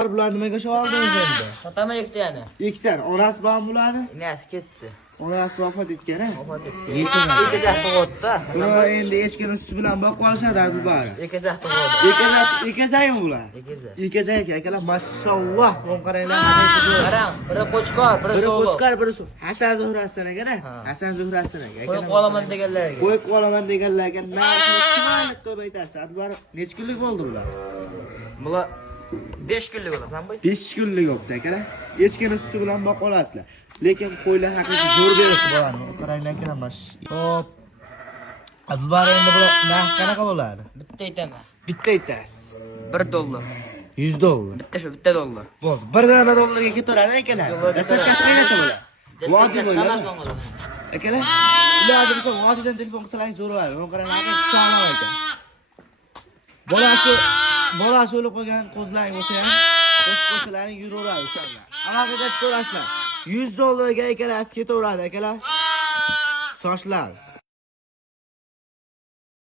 Bular nimaga shovaldingiz endi? Sotaman ikkitani. Ikkitani onasi bilan bularni? Inasi ketdi. Onasi vafot etgan-a? Vafot etdi. Yetgan. Ikizak tug'otdi. Bular endi echkini suti bilan boqib olishadi bular. Ikizak tug'otdi. Ikazakmi bular? Ikizak. Ikazak akalar, mashalloh. Qo'm qaranglar, haqiqiy. Qarang, biri qo'chqor, biri Biri so'g'ib. qo'chqor, biri Hasan Zuhrasidan aka-da. Hasan Zuhrasidan aka. Qo'yib qolaman deganlarga. Qo'yib qolaman deganlarga narxini chimaylik qilib aytasiz. Adbar necha kunlik bo'ldi bular? Bular 5 kunlik bo'lasan bu. 5 kunlik bo'ldi akalar. Echkini suti bilan boqib olasizlar. Lekin qo'ylar haqiqiy zo'r beradi bularni. Qaranglar akalar, Xo'p. Adbar endi bu narx qanaqa bo'ladi? Bitta aytaman. Bitta aytasiz. $1. $100. Bitta shu bitta dollar. Bo'ldi. $1 ketaveradi akalar. Dastlabki qancha bo'ladi? Vodiy bo'ladi. Akalar, ularni biz vodiydan telefon qilsalaring zo'r bo'ladi. Men qarang, haqiqiy sog'lom ekan. Bolasi o'lib qolgan qo'zlaring bo'lsa ham, qo'shqo'shalaring yuraveradi o'shanlar. Aloqaga chiqarasizlar. $100 ga akalar ketaveradi akalar. Sochlar